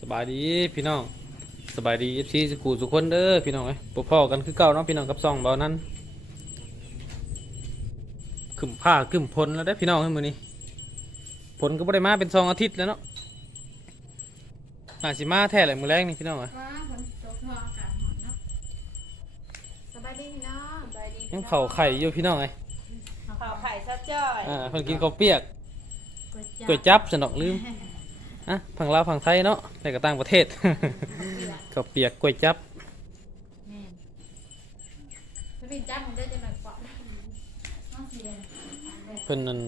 สบายดีพี่น้องสบายดีเอฟซีสกูสุกคนเด้อพี่น้องเอ้ยพบพ่อกันคือเก่าเนาะพี่น้องกับซองเบานั้นขึ้นผ้าขึ้นพลแล้วได้อพี่น้องเอ้ยมื้อนี้ผลก็บ่ได้มาเป็นสองอาทิตย์แล้วเนาะน่าสิมาแท้แหละมื้อแรกนี่พี่น้องเอ้ยว่าฝนตกเนาะอากาศร้อนเนาะสบายดีพี่น้องสบายดียังเผาไข่อยู่พี่น้องเอ้ยเผาไข่ซะจ้อยอ่าเพิ่นกินข้าวเปียกก๋วยก๋วยจับสนดอกลืม อะฝั่งลาวฝั่งไทยเนาะแต่ก็ต่างประเทศข้าวเปียกก๋วยจับแม่นถ้าเป็นจ้าผมได้จะหน่อยกว่าน้องเสียเพิ่นนั่น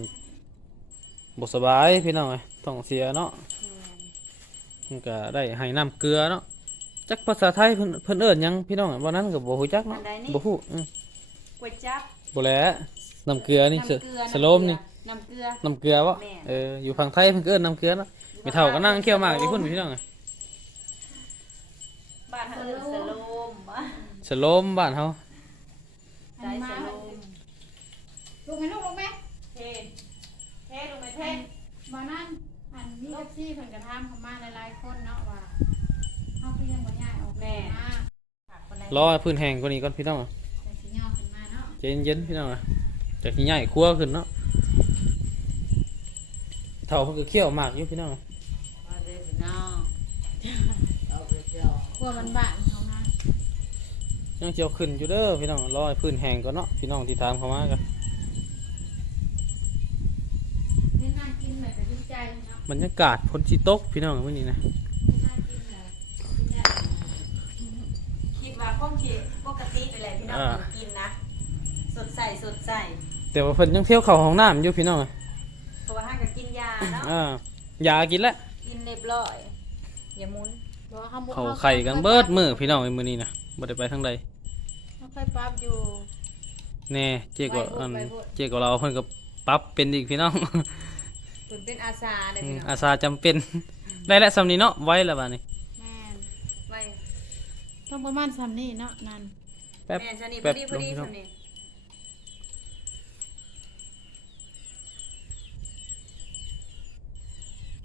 บ่สบายพี่น้องเอ้ยต้องเสียเนาะมันก็ได้ให้น้ำเกลือเนาะจักภาษาไทยเพิ่นเพิ่นเอิ้นหยังพี่น้องอะวันนั้นก็บ่ฮู้จักเนาะบ่ฮู้อืมก๋วยจับบ่แลน้ำเกลือนี่น้ำสเกลือสโลมนี่น้ำเกลือ น้ำเกลือบ่แม่น เอออยู่ฝั่งไทยเพิ่นก็เอิ้นน้ำเกลือเนาะ ไม่เท่าก็นั่งเคี่ยวหมากที่พุ่นพี่น้องอะบ้านเฮาเอิ้นสโลมบ่สโลมบ้านเฮาได้สโลมลูกไหมลูกลูกไหมเทเทลงไปเทมานั่นอันนี้กับที่เพิ่นกระทำเขามาหลายๆคนเนาะว่าเฮาคือยังบ่ย้ายออกมาผักคนใดรอให้พื้นแห้งกว่านี้ก่อนพี่น้องอะแต่สิย่อขึ้นมาเนาะใจเย็นๆพี่น้องอะจากที่ใหญ่ครัวขึ้นเนาะเท่าเพิ่นก็เคี่ยวหมากอยู่พี่น้อง อะเอาเด้อพี่น้องครัวบ้านๆเขานะยังเจียวขึ้นอยู่เด้อพี่น้องรอให้พื้นแห้งก่อนเนาะพี่น้องที่ถามเข้ามากันเฮ็ดน่ากินแบบก็ดีใจเนาะบรรยากาศฝนสิตกพี่น้องมื้อนี้นะเฮ็ดน่ากินแบบดีใจคิดว่าคงสิปกติไปแหละพี่น้องกินนะ สดใสสดใสแต่ว่าเพิ่นยังเที่ยวเข้าห้องน้ำอยู่พี่น้องอะเพราะว่าห้าก็กินยาเนาะอ่ายากินแล้วกิน เรียบร้อย อย่ามุนบ่ว่าเขาบ่เขาไข่กันเบิดมือพี่น้องไอ้มือนี้นะบ่ได้ไปทางใดเขาค่อยปรับอยู่ แน่เจ๊ก็ไปพูดอันไปพูดเจ๊ก็เราเพิ่นก็ปรับเป็นอีกพี่น้องเพิ่นเป็นอาสาเด้ออืพี่มน้อง อาสาจำเป็น ได้แล้วสำนี้เนาะไว้แล้วบัดนี้ แม่นไว้ต้องประมาณซ้ำนี่เนาะนั่นแป๊บแม่ชะนี่พแป๊อบดีพอดีลงพี่น้องสำนี่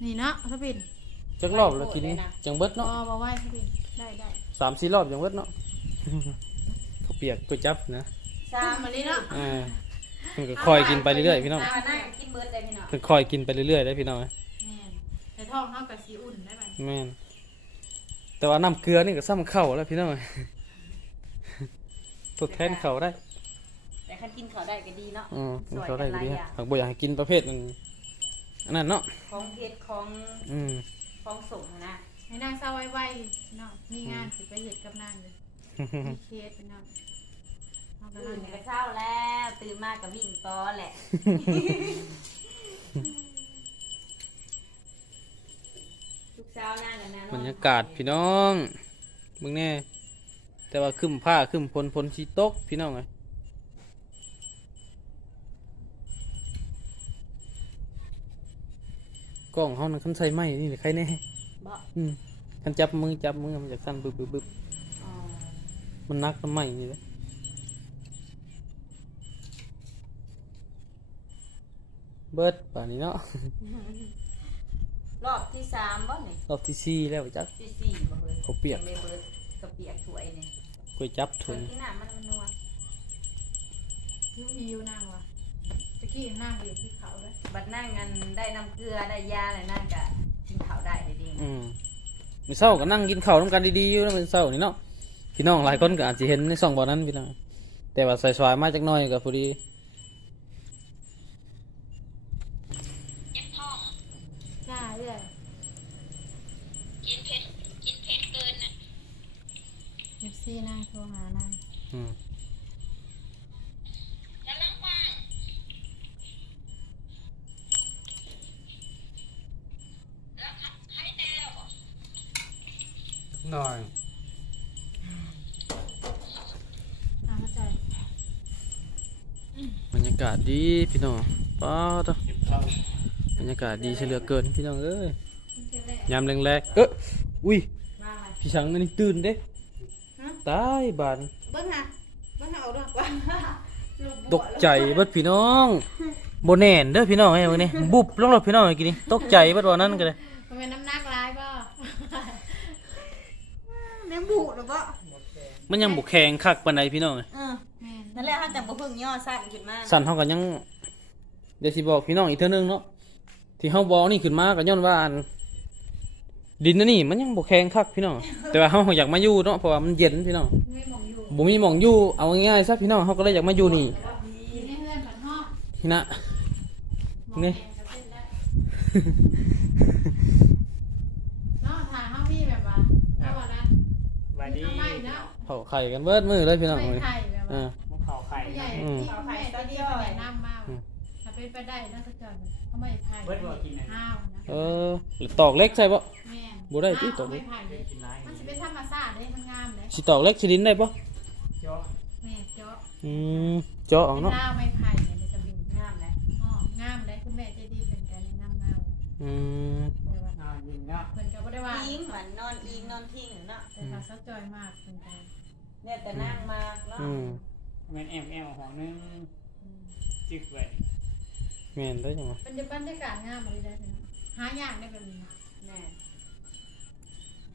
นี่เนาะสปินจักรอบแล้วทีนี้จังเบิดอ๋เนาะอมาไหว้สปินได้ได้สามสี่รอบจังเบิดเนาะเขาวเปียกก๋วยจับนะสามมาลีเนาะอ่าเพิ่นก็คอยกินไปเรื่อยๆพี่น้องสามน่าก็กินเบิดเลยพี่น้องเพิ่นคอยกินไปเรื่อยๆได้พี่น้องแม่นแต่ท้องเฮากับสีอุ่นได้ไหมแม่นแต่ว่าน้ำเกลือนี่ก็ซ้ำเข้าแล้วพี่น้องทดแทนเขาได้แต่คันกินเขาวได้ก็ดีเนาะอืมสวยเขาได้กันหลายดีอย่างหากบ่อยากให้กินประเภทนั้น อันนั้นเนาะของเพชรของอืมของส่งนะให้นางเศร้าไว้ๆเนาะมีงานสิไปเฮ็ดกับนางเลยมีเคสเป็นเนาะเฮาก็ตื่นั่นนแหก็ละเช้าแล้วตื่นมากกับวิ่งต้อแหละ ทุกเช้านั่งกันนะบรรยากาศพี่น้องมึงแน่แต่ว่าขึ้นผ้าขึ้นพลพลชีตกพี่น้องไง กล้องเขานั่นคันใส่ไม้นี่แหละใครแน่บ่อืมคันจับมือจับมือมันจากสั้นบึบบึบบึบอ๋อมันนักน้ำไม้นี่แหละเบิดป่านนี้เนาะ รอบที่สามบ่เนี่ยรอบที่สี่แล้วจัก ที่สี่บ่เลยเขาวเปียกงเลยเบิดกับเปียกถ้วยเนี่ยก๋วยจับเพิ่ถุนงที่น้ำมันมันนัวยูพียูนางว่ะ ตะกี้นางไปอยู่ที่เขาเลยบัดนั่งกันได้น้ำเกลือได้ยาอะไรนั่งกะกินข้าวได้เลยดีอืมมื้อเช้าก็นั่งกินข้าวน้ำกันดีๆอยู่นะมื้อเช้านี่เนาะพี่น้องหลายคนก็อาจจะเห็นในช่องบ่อนั้นพี่น้องแต่ว่าใส่สวายมาจักหน่อยก็พอดีจ้าเรื่อยกินเผ็ดกินเผ็ดเกินน่ะ เอฟซีนางโทรหานางอืม กำลังว่างแล้วให้แน่หรอ หน่อยอ่าเข้าใจบรรยากาศดีพี่น้องป้าตะบรรยากาศดีเฉลือเกินพี่น้องเอ้ยยามแรงๆเอ้ออุ้ยมาไหมพี่ชังนั่นนี่ตื่นเด้ฮะตายบานเบิ้งฮะเบิ้งเอาด้วยว่าลูกตกใจเบิดพี่น้องโบแน่นเด้อพี่น้องไอ้มื้อนี้บุบลงรถพี่น้องเมื่อกี้นี่ตกใจเบิดว่านั้นก็เลยมันเป็นน้ำหนักร้ายป่ะ มันบูดหรือเปล่ามันยังบ่แข็งคักปานใดพี่น้องเอ้ยเออแม่นนั่นแหละเขาจังบ่เพิ่งย่อสั้นขึ้นมาสั่นเฮาก็ยังเดี๋ยวสิบอกพี่น้องอีกเทื่อนึงเนาะที่เฮาบอกนี่ขึ้นมาก็ย้อนว่าอันดินอันนี่มันยังบ่แข็งคักพี่น้องแต่ว่าเฮาอยากมาอยู่เนาะเพราะว่ามันเย็นพี่น้องไม่มองอยู่บ่มีหม่องอยู่เอาง่ายๆซะพี่น้องเฮาก็เลยอยากมาอยู่นี่อยู่ในเฮือนผันห้องนี่นะมองนี่ แม่ก็เป็นได้เนาะถ่ายห้องพี่แบบว่าเอาว่านั้น สวัสดี เอาไม่ เนาะเผาไข่กันเบิดมือเลยพี่น้องไม่เอ้ยไข่แบบอ่าว่ามุกเผาไข่ผู้ใหญ่อืมที่แม่จะดีไปแนะนำมาอืม ถ้าเป็นไปได้น่าจะเกิดเขาไม่ไผ่เบิดบ่กินนะห้าวนะเออหรือตอกเล็กใช่ปะ แม่นบ่ได้ติตกไม่ไผ่เลยกินไรมันจะเป็นธรรมชาติเลยมันงามเลยสิตอกเล็กสิดินได้ปะเจาะแม่เจาะอืมเจาะเอาเป็นเนาะหน้าไม่ไผ่เนี่ยมันจะบินงามเลยอ๋องามเลยคุณแม่ใจะดีเป็นการงามเงาอืมแต่ว่าอ่ายิง เนาะเพิ่นก็บ่ได้ว่าอิงเหมือนนอนอิงนอนทิ้งเนาะแต่ถ้าซักจอยมากเพิ่นก็เนี่ยแต่นั่งมากเนาะอืมแม่นแอมแอมของนึงอืมจึกไว้แม่นได้จังวะเป็นบรรยากาศงามอะไรได้พี่น้องหายากได้แบบนี้แม่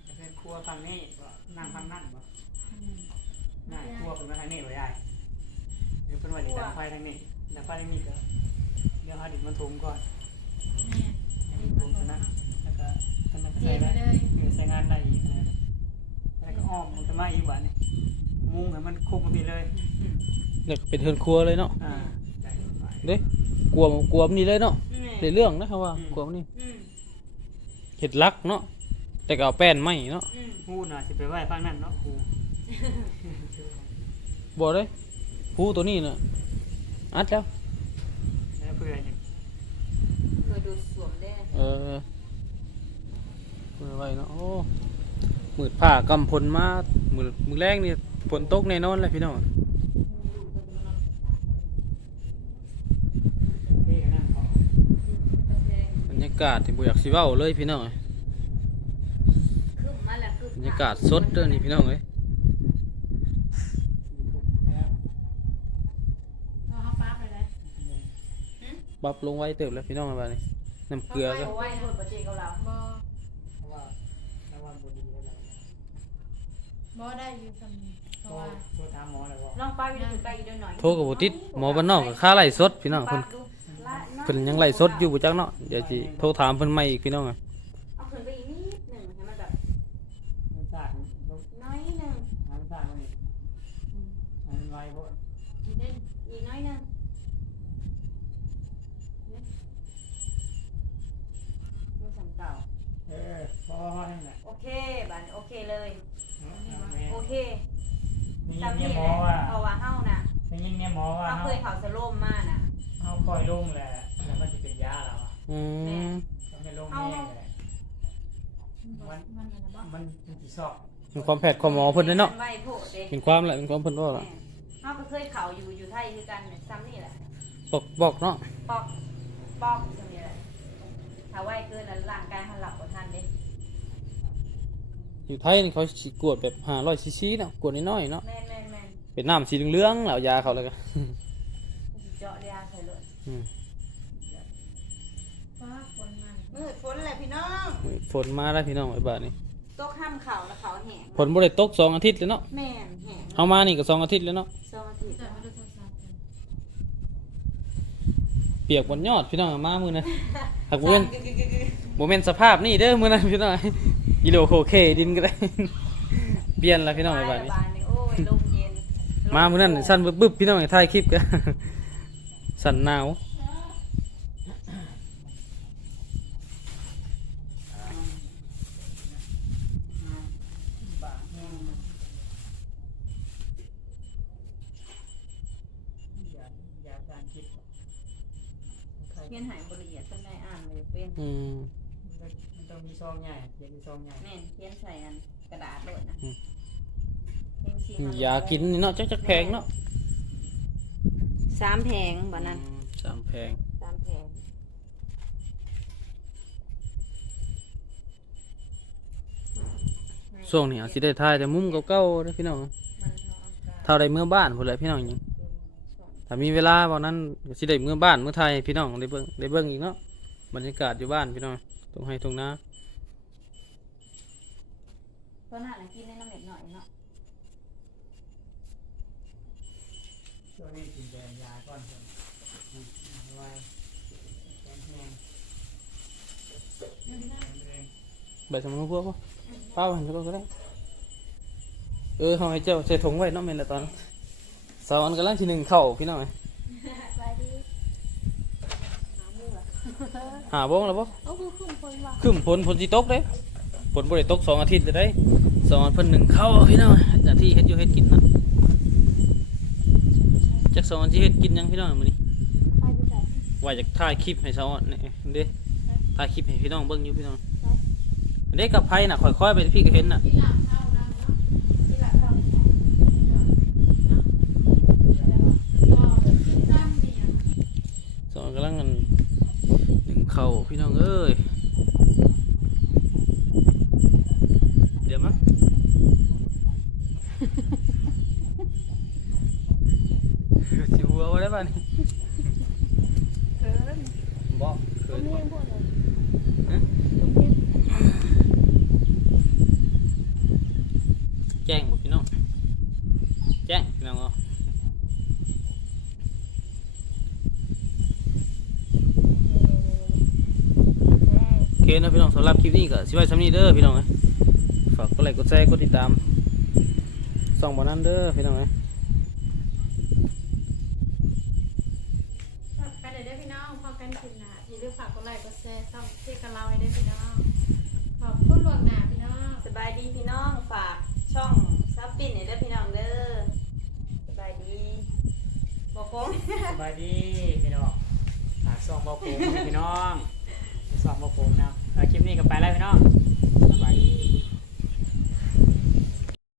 จะเป็นครัวฝั่งนี้บ่นั่งฝั่งนั่นบ่อืมน่าครัวเป็นมาทางนี้บ่ได้หรือเป็นว่าดิดังไฟทางนี้ดังไฟทางนี้ก็เดี๋ยวหาดินมาทุมก่อนแม่อันนี้มันก็นะแล้ว ก็ทำมันเทใส่ไปได้เลยเออใช้งานได้อีกนะแล้วก็อ้อมมันจะมาอีกบ่นี่มุงให้มันคุกมันไปเลย เด็กเป็นเฮือนครัวเลยเนาะอ่าได้ไปเด้กลัวกลัวมันนี่เลยเนาะแม่ได้เรื่องนะครับว่าอืมกลัวมันนี่อืมเห็ดลักเนาะแต่ก็เอาแป้นไหมเนาะอืมฮู้น่ะสิไปไหว้ฝั่งนั้นเนาะฮู้บอกเลยผู้ตัวนี้น่ะอัดแล้วแล้วเพื่อจะเพื่อดูดสวมได้เออ มือไว้เนาะโอ้มืดผ้ากำพลมามือมือแรงนี่ฝนตกแน่นอนเลยพี่น้องเฮ้ยนั่นเขาโอเคบรรยากาศที่บ่อยากสิเว้าเลยพี่น้องอ้ยคืบมาแล้วคืบรรยากาศสดเด้อนี่พี่น้องเอ้ยเอาเขาปั๊บไปเลยปรับลงไว้เติบแล้วพี่น้องเอาไปนี่น้ำเกลือก็ ไว้บนประเจกับเราะว่าระวังบุรีอะไร บ่ได้อยู่สำนี้เพโทราะรว่าโทรถามหมอเลยว่าลองป้าวิธีไปอีกด้วยหน่อยโทรกับบ่ติดหมอบ้านนอกก็ค่าไล่สดพี่น้องเพิ่นดูละน้อยเพิ่นยังไล่สดอยู่บ่จักเนาะเดี๋ยวสิโทรถามเพิ่นใหม่อีกพี่น้องเอ้ยเอาขึ้นไปอีกนิดหนึ่งให้มันแบบน้ำตาลน้น้อยหนึ่งำตาลนี่อืมมันไวเพราะอีเด่นอีกน้อยหนึ่งนี่ไม่สั่งเก่าเออพอนั่นแหละโอเคบันโอเคเลย โอเคนี่จำเนี่นี่ยหมแหอละว่าเอาว่าเฮ้าน่ะนี่เนี่ยหมอว่าเขาเขาเคยเขาสโลมมากน่ะเขาคอยลงแหละแล้วมันจะเป็นยาเราอะอืมเขาไม่ลงแน่แหละมันบ่มันอะไรบ่มันเป็นกี่ซอกเป็นความแพทย์ความหมอเพิ่นเด้อเนาะไว้โพดเด้เป็นความแหละเป็นความเพิ่นว่าล่ะเขาก็เคยเขาอยู่อยู่ไทยคือกันเนี่ยซ้ำนี่แหละ บอกบอกเนาะปอกปอกตรงนี้แหละถ้าไว้เกินแล้วร่างกายเขาหลับกว่าทันเด้ อยู่ไทยนี่เขาสิกวดแบบ500ซีซีเนาะกวดน้อยๆเนาะแม่นแม่นแม่นเป็นน้ำสีเหลืองๆแล้วเอายาเขาแล้วก็เจาะยาใส่เลยอืม ฟ้าฝนมันมืดฝนแหละพี่น้องฝนมาแล้วพี่น้องไอ้บาดนี้ตกห้ามเขาแล้วเขาแห้งฝนบ่ได้ตกสองอาทิตย์แล้วเนาะแม่นแห้งเอามานี่ก็สองอาทิตย์แล้วเนาะสองอาทิตย์จะมาดูโทรศัพท์กันเปียกบนยอดพี่น้องเอามามื้อนั้นหากบ่แม่นกึกกึกกึกกึก บ่แม่นสภาพนี่เด้อมื้อนั้นพี่น้องกิโลโคเคดินก็ได้ เปลี่ยนแล้วพี่น้องไอ้บาดนี้บานนี่โอ้ยลมเย็นมามื้อนั้นสั่นบึบๆพี่น้องให้ถ่ายคลิปกันสั่นหนาวบาแห้งยายาการคิดเพียนหายบริเอียดเป็นได้อ่านเลยเป็นอื มมันต้องมีซองใหญ่อยากมีซองใหญ่แม่นเพียนใส่อันกระดาษโหลดนะอืม เพียนชี้มยากินนี่เนาะจักจักแพงเนาะสามแผงบ่นั้นอืมสามแพงสามแผงช่วงนี้อาจสิได้ถ่ายแต่มุมเก่าๆเด้อพี่น้องมันเอาอากาศเท่าได้เมื่อบ้านพุ่นแหละพี่น้องหยังถ้ามีเวลาวันนั้นก็สิได้เมื่อบ้านเมื่อไทยพี่น้องได้เบิ่งได้เบิ่งอีกเนาะบรรยากาศอยู่บ้านพี่น้อง ตรงให้ตรงนาตัวนั้นน่ะกินในน้ำเม็ดหน่อยเนาะช่วงนี้กินแดงยาก่อนเถอะอืมเอาไว้แกงแห้งแรงใบสมุนพวกบ่เป้าเห็นก็ได้ เออเฮาให้เจ้าใส่ถุงไว้เนาะแม่นละตอนสาวอันกำลังที่หนึ่งเข้าพี่น้องเอ้ยไปดีหามือหาบ่งแล้วบ่เอา คือขึ้นคนว่ะขึ้นฝนฝนสิตกเด้ฝนบ่ได้ตกสองอาทิตย์เลยเด้สองอาทิตย์เพิ่นหนึ่งเข้าพี่น้องหน้าที่เฮ็ดอยู่เฮ็ดกินเนาะจักสองอาทิตย์เฮ็ดกินหยังพี่น้องมื้อนี้ไปไปใส่ว่าจะถ่ายคลิปให้สาวอันนี่เด้ถ่ายคลิปให้พี่น้องเบิ่งอยู่พี่น้องอันเด้กับไผน่ะค่อยๆไปพี่ก็เห็นน่ะกินหลับเท่านั้นเนาะกินหลับเท่านั้นเนาะตั้งเนี่ย สองกำลังกันหนึ่ง เข้าพี่น้องเอ้ยเดี๋ยวมั้งสิหัวว่าได้ป่ะนี่เกินบอกเคยมเลี้ยงพวกเลยฮะต้มเลี้ยงแจ้งหมดพี่น้องแจ้งพี่น้องเอาโอเค นะพี่น้องสำหรับคลิปนี้ก็สิไว้สำนี้เด้อพี่น้องเอ้ยฝากกดไลค์กดแชร์กดติดตามส่องบ่นั้นเด้อพี่น้องเอ้ยไปเดี๋ยวได้พี่น้องพอกันกินนะอย่าลืมฝากกดไลค์กดแชร์ช่องเที่กันเราให้ได้พี่น้องขอบคุณล่วงหน้าพี่น้องสบายดีพี่น้องฝากช่องซับปินให้เด้อพี่น้องเด้อสบายดีบอกคงสบายดีพี่น้องฝากซองบอกผมพี่น้อง นี้ก็ไปแล้วพี่น้อง